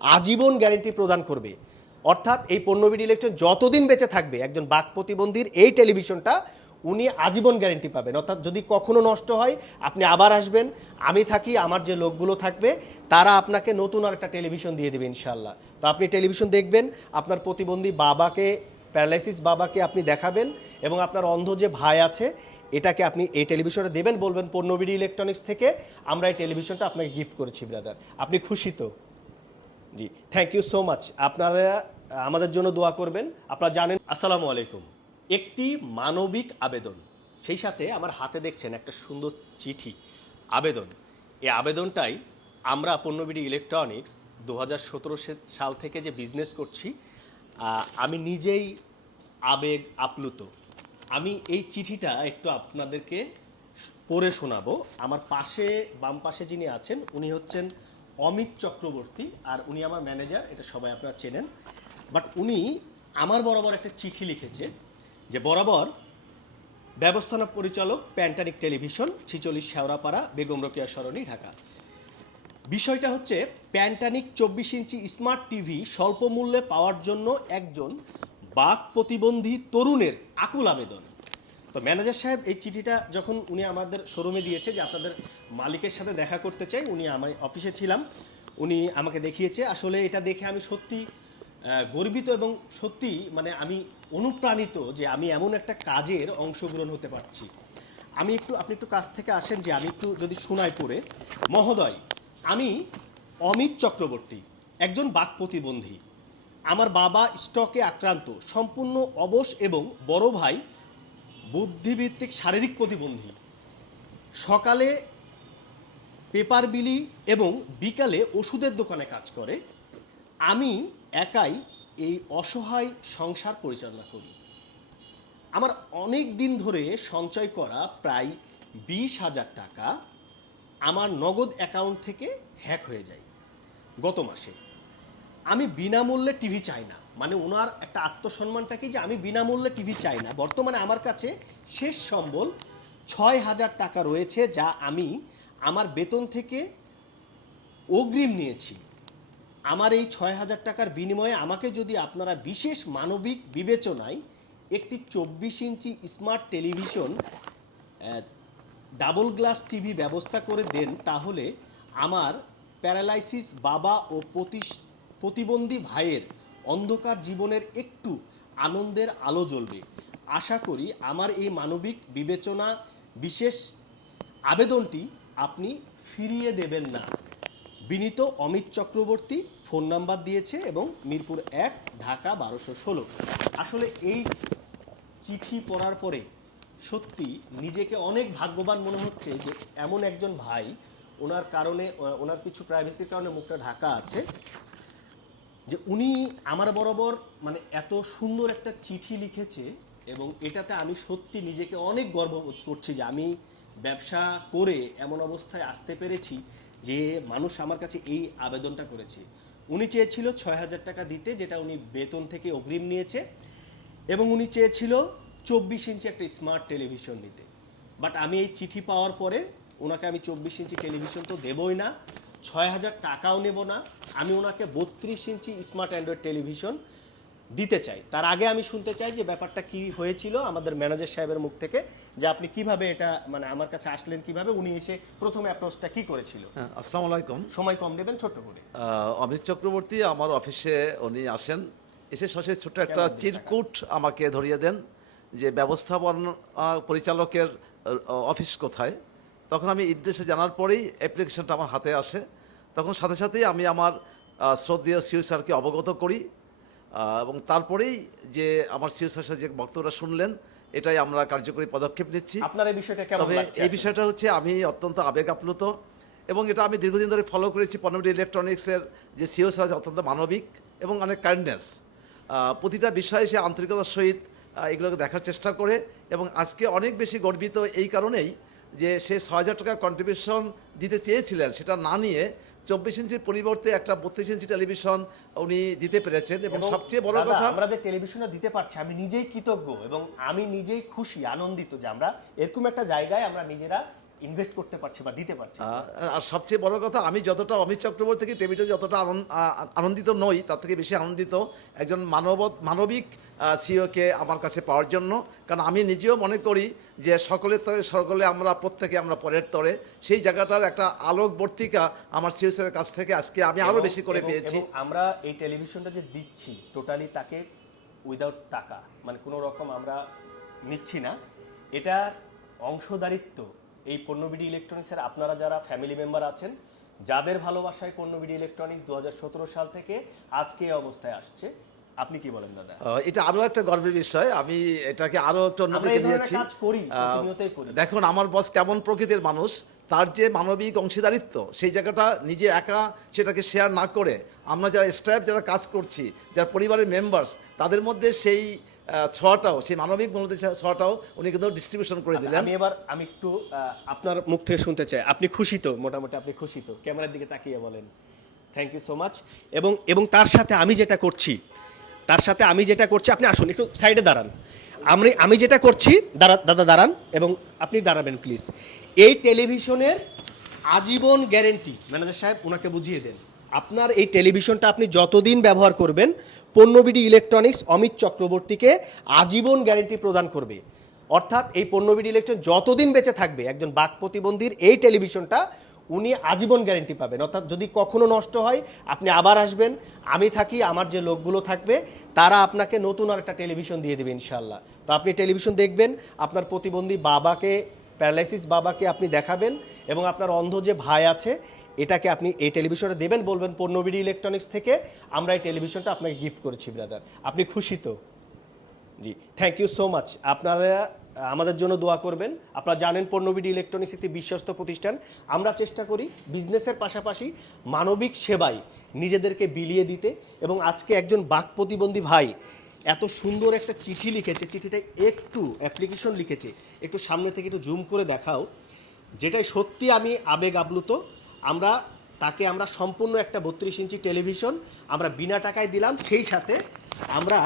আজীবন গ্যারেন্টি প্রদান করবে। অর্থাৎ এই পণ্যবিডি ইলেকট্রন যতদিন বেঁচে থাকবে একজন বাক প্রতিবন্ধীর এই টেলিভিশনটা উনি আজীবন গ্যারেন্টি পাবেন। অর্থাৎ যদি কখনো নষ্ট হয় আপনি আবার আসবেন, আমি থাকি, আমার যে লোকগুলো থাকবে তারা আপনাকে নতুন আর একটা টেলিভিশন দিয়ে দেবে ইনশাল্লাহ। তো আপনি টেলিভিশন দেখবেন, আপনার প্রতিবন্ধী বাবাকে, প্যারালাইসিস বাবাকে আপনি দেখাবেন, এবং আপনার অন্ধ যে ভাই আছে এটাকে আপনি এই টেলিভিশনটা দেবেন, বলবেন পণ্যবিডি ইলেকট্রনিক্স থেকে আমরা এই টেলিভিশনটা আপনাকে গিফট করেছি ব্রাদার। আপনি খুশি তো? জি, থ্যাংক ইউ সো মাচ। আপনারা আমাদের জন্য দোয়া করবেন। আপনারা জানেন। আসসালামু আলাইকুম। একটি মানবিক আবেদন, সেই সাথে আমার হাতে দেখছেন একটা সুন্দর চিঠি, আবেদন। এই আবেদনটাই আমরা পণ্যবিডি ইলেকট্রনিক্স 2017 সাল থেকে যে বিজনেস করছি, আমি নিজেই আবেগ আপ্লুত। আমি এই চিঠিটা একটু আপনাদেরকে পড়ে শোনাবো। আমার পাশে, বাম পাশে যিনি আছেন উনি হচ্ছেন অমিত চক্রবর্তী, আর উনি আমার ম্যানেজার, এটা সবাই আপনারা চেনেন। বাট উনি আমার বরাবর একটা চিঠি লিখেছে যে বরাবর ব্যবস্থাপনা পরিচালক, প্যান্টানিক টেলিভিশন, 46 শেওড়াপাড়া, বেগম রোকেয়া সরণি, ঢাকা। বিষয়টা হচ্ছে প্যান্টানিক 24 ইঞ্চি স্মার্ট টিভি স্বল্প মূল্যে পাওয়ার জন্য একজন বাক প্রতিবন্ধী তরুণের আকুল আবেদন। তো ম্যানেজার সাহেব এই চিঠিটা যখন উনি আমাদের শোরুমে দিয়েছে যে আপনাদের মালিকের সাথে দেখা করতে চাই, উনি আমার অফিসে ছিলাম, উনি আমাকে দেখিয়েছে। আসলে এটা দেখে আমি সত্যি গর্বিত এবং সত্যি মানে আমি অনুপ্রাণিত যে আমি এমন একটা কাজের অংশগ্রহণ হতে পারছি। আপনি একটু কাছ থেকে আসেন, যে আমি একটু যদি শোনাই পড়ে। মহোদয়, আমি অমিত চক্রবর্তী, একজন বাক প্রতিবন্ধী। আমার বাবা স্ট্রোকে আক্রান্ত, সম্পূর্ণ অবশ, এবং বড় ভাই বুদ্ধিভিত্তিক শারীরিক প্রতিবন্ধী। সকালে পেপার বিলি এবং বিকালে ওষুধের দোকানে কাজ করে। আমি একাই এই অসহায় সংসার পরিচালনা করি। আমার অনেক দিন ধরে সঞ্চয় করা প্রায় 20,000 টাকা আমার নগদ অ্যাকাউন্ট থেকে হ্যাক হয়ে যায় গত মাসে। আমি বিনামূল্যে টিভি চাই না, মানে ওনার একটা আত্মসম্মানটা কি যে আমি বিনামূল্যে টিভি চাই না। বর্তমানে আমার কাছে শেষ সম্বল 6,000 টাকা রয়েছে, যা আমি আমার বেতন থেকে অগ্রিম নিয়েছি। আমার এই 6,000 টাকার বিনিময়ে আমাকে যদি আপনারা বিশেষ মানবিক বিবেচনায় একটি 24 inch smart television, double glass TV ব্যবস্থা করে দেন, তাহলে আমার প্যারালাইসিস বাবা ও প্রতিবন্ধী ভাইয়ের অন্ধকার জীবনের একটু আনন্দের আলো জ্বলবে। আশা করি আমার এই মানবিক বিবেচনা বিশেষ আবেদনটি আপনি ফিরিয়ে দেবেন না। বিনীত অমিত চক্রবর্তী। ফোন নাম্বার দিয়েছে এবং মিরপুর 1, ঢাকা 1216। আসলে এই চিঠি পড়ার পরে সত্যি নিজেকে অনেক ভাগ্যবান মনে হচ্ছে যে এমন একজন ভাই, ওনার কারণে, ওনার কিছু প্রাইভেসির কারণে মুখটা ঢাকা আছে, যে উনি আমার বরাবর মানে এত সুন্দর একটা চিঠি লিখেছে। এবং এটাতে আমি সত্যি নিজেকে অনেক গর্ববোধ করছি যে আমি ব্যবসা করে এমন অবস্থায় আসতে পেরেছি যে মানুষ আমার কাছে এই আবেদনটা করেছে। উনি চেয়েছিল 6,000 টাকা দিতে, যেটা উনি বেতন থেকে অগ্রিম নিয়েছে, এবং উনি চেয়েছিল 24 ইঞ্চি একটা স্মার্ট টেলিভিশন নিতে। বাট আমি এই চিঠি পাওয়ার পরে ওনাকে আমি 24 ইঞ্চি টেলিভিশন তো দেবই না, 6,000 টাকাও নেব না। আমি ওনাকে 32 ইঞ্চি স্মার্ট অ্যান্ড্রয়েড টেলিভিশন দিতে চাই। তার আগে আমি শুনতে চাই যে ব্যাপারটা কি হয়েছিল আমাদের ম্যানেজার সাহেবের মুখ থেকে, যে আপনি কিভাবে এটা মানে আমার কাছে আসলেন, কিভাবে উনি এসে প্রথমে অ্যাপ্রোচটা কি করেছিল। আসসালামু আলাইকুম। সময় কম নেবেন, ছোট্ট করে। অমিত চক্রবর্তী আমার অফিসে উনি আসেন, এসে সসে ছোট্ট একটা চিরকুট আমাকে ধরিয়ে দেন যে ব্যবস্থাপনা পরিচালকের অফিস কোথায়। তখন আমি ইন্টারেস্টে জানার পরেই অ্যাপ্লিকেশনটা আমার হাতে আসে। তখন সাথে সাথেই আমি আমার শ্রদ্ধেয় সিও স্যারকে অবগত করি, এবং তারপরেই যে আমার সিও স্যার যে বক্তব্যটা শুনলেন, এটাই আমরা কার্যকরী পদক্ষেপ নিচ্ছি। আপনার এই বিষয়টা কেমন তবে লাগছে? এই বিষয়টা হচ্ছে আমি অত্যন্ত আবেগ আপ্লুত, এবং এটা আমি দীর্ঘদিন ধরে ফলো করেছি। পণ্যবিডি ইলেকট্রনিক্সের যে সিও স্যার অত্যন্ত মানবিক এবং অনেক কাইন্ডনেস, প্রতিটা বিষয়ে সে আন্তরিকতার সহিত এগুলোকে দেখার চেষ্টা করে। এবং আজকে অনেক বেশি গর্বিত এই কারণেই যে সে 6,000 টাকা কন্ট্রিবিউশন দিতে চেয়েছিলেন, সেটা না নিয়ে 24 ইঞ্চির পরিবর্তে একটা 32 ইঞ্চি টেলিভিশন উনি দিতে পেরেছেন। এবং সবচেয়ে বড় কথা, আমরা যে টেলিভিশনটা দিতে পারছি আমি নিজেই কৃতজ্ঞ এবং আমি নিজেই খুশি, আনন্দিত যে আমরা এরকম একটা জায়গায় আমরা নিজেরা ইনভেস্ট করতে পারছে বা দিতে পারছে? আর সবচেয়ে বড় কথা, আমি যতটা অমিত চক্রবর্তী থেকে টেবিলটা যতটা আনন্দিত নই, তার থেকে বেশি আনন্দিত একজন মানবিক সিইওকে আমার কাছে পাওয়ার জন্য। কারণ আমি নিজেও মনে করি যে সকলে আমরা প্রত্যেকে আমরা পরের তরে, সেই জায়গাটার একটা আলোকবর্তিকা আমার সিইও স্যারের কাছ থেকে আজকে আমি আরও বেশি করে পেয়েছি। এবং আমরা এই টেলিভিশনটা যে দিচ্ছি টোটালি তাকে উইদাউট টাকা, মানে কোনো রকম আমরা নিচ্ছি না, এটা অংশদারিত্ব এই পণ্যবিডি ইলেকট্রনিক্সের আপনারা যারা ফ্যামিলি মেম্বার আছেন, যাদের ভালোবাসায় পণ্যবিডি ইলেকট্রনিক্স 2017 সাল থেকে আজকে এই অবস্থায় আসছে। আপনি কি বলেন দাদা? এটা আরো একটা গর্বের বিষয়, আমি এটাকে আরো একটু অন্যদিকে নিয়েছি। দেখুন আমার বস কেমন প্রকৃতির মানুষ, তার যে মানবিক অংশীদারিত্ব সেই জায়গাটা নিজে একা সেটাকে শেয়ার না করে আমরা যারা স্টাফ যারা কাজ করছি, যারা পরিবারের মেম্বার্স, তাদের মধ্যে সেই ছোঁয়াটাও, সেই মানবিক মূল্যের ছোঁয়াটাও উনি কিন্তু ডিস্ট্রিবিউশন করে দিলেন। আমি একটু আপনার মুখ থেকে শুনতে চাই, আপনি খুশি তো? মোটামুটি আপনি খুশি তো? ক্যামেরার দিকে তাকিয়ে বলেন। Thank you so much. এবং তার সাথে আমি যেটা করছি, আপনি আসুন একটু সাইডে দাঁড়ান। আমি যেটা করছি, দাদা দাঁড়ান এবং আপনি দাঁড়াবেন প্লিজ। এই টেলিভিশনের আজীবন গ্যারেন্টি ম্যানেজার সাহেব ওনাকে বুঝিয়ে দেন। আপনার এই টেলিভিশনটা আপনি যতদিন ব্যবহার করবেন, পণ্যবিডি ইলেকট্রনিক্স অমিত চক্রবর্তীকে আজীবন গ্যারেন্টি প্রদান করবে। অর্থাৎ এই পণ্যবিডি ইলেকট্রনিক্স যতদিন বেঁচে থাকবে একজন বাক প্রতিবন্ধীর এই টেলিভিশনটা উনি আজীবন গ্যারেন্টি পাবেন। অর্থাৎ যদি কখনো নষ্ট হয় আপনি আবার আসবেন, আমি থাকি, আমার যে লোকগুলো থাকবে তারা আপনাকে নতুন আর একটা টেলিভিশন দিয়ে দেবে ইনশাল্লাহ। তো আপনি টেলিভিশন দেখবেন, আপনার প্রতিবন্ধী বাবাকে, প্যারালাইসিস বাবাকে আপনি দেখাবেন, এবং আপনার অন্ধ যে ভাই আছে এটাকে আপনি এই টেলিভিশনটা দেবেন, বলবেন পণ্যবিডি ইলেকট্রনিক্স থেকে আমরা এই টেলিভিশনটা আপনাকে গিফট করেছি ব্রাদার। আপনি খুশি তো? জি, থ্যাংক ইউ সো মাচ। আপনারা আমাদের জন্য দোয়া করবেন। আপনারা জানেন পণ্যবিডি ইলেকট্রনিক্স একটি বিশ্বস্ত প্রতিষ্ঠান। আমরা চেষ্টা করি বিজনেসের পাশাপাশি মানবিক সেবায় নিজেদেরকে বিলিয়ে দিতে। এবং আজকে একজন বাক প্রতিবন্ধী ভাই এত সুন্দর একটা চিঠি লিখেছে, চিঠিটা একটু অ্যাপ্লিকেশন লিখেছে, একটু সামনে থেকে একটু জুম করে দেখাও, যেটাই সত্যি আমি আবেগ আপ্লুত। আমরা সম্পূর্ণ একটা 32 ইঞ্চি টেলিভিশন আমরা বিনা টাকায় দিলাম, সেই সাথে আমরা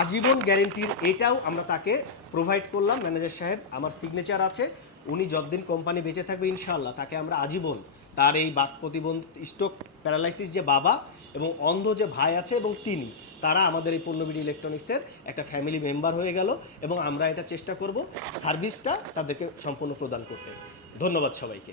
আজীবন গ্যারেন্টির এটাও আমরা তাকে প্রোভাইড করলাম। ম্যানেজার সাহেব আমার সিগনেচার আছে, উনি যতদিন কোম্পানি বেঁচে থাকবে ইনশাআল্লাহ তাকে আমরা আজীবন তার এই বাক প্রতিবন্ধী, স্ট্রোক প্যারালাইসিস যে বাবা এবং অন্ধ যে ভাই আছে এবং তারা আমাদের এই পণ্যবিডি ইলেকট্রনিক্সের একটা ফ্যামিলি মেম্বার হয়ে গেল, এবং আমরা এটা চেষ্টা করব সার্ভিসটা তাদেরকে সম্পূর্ণ প্রদান করতে। ধন্যবাদ সবাইকে।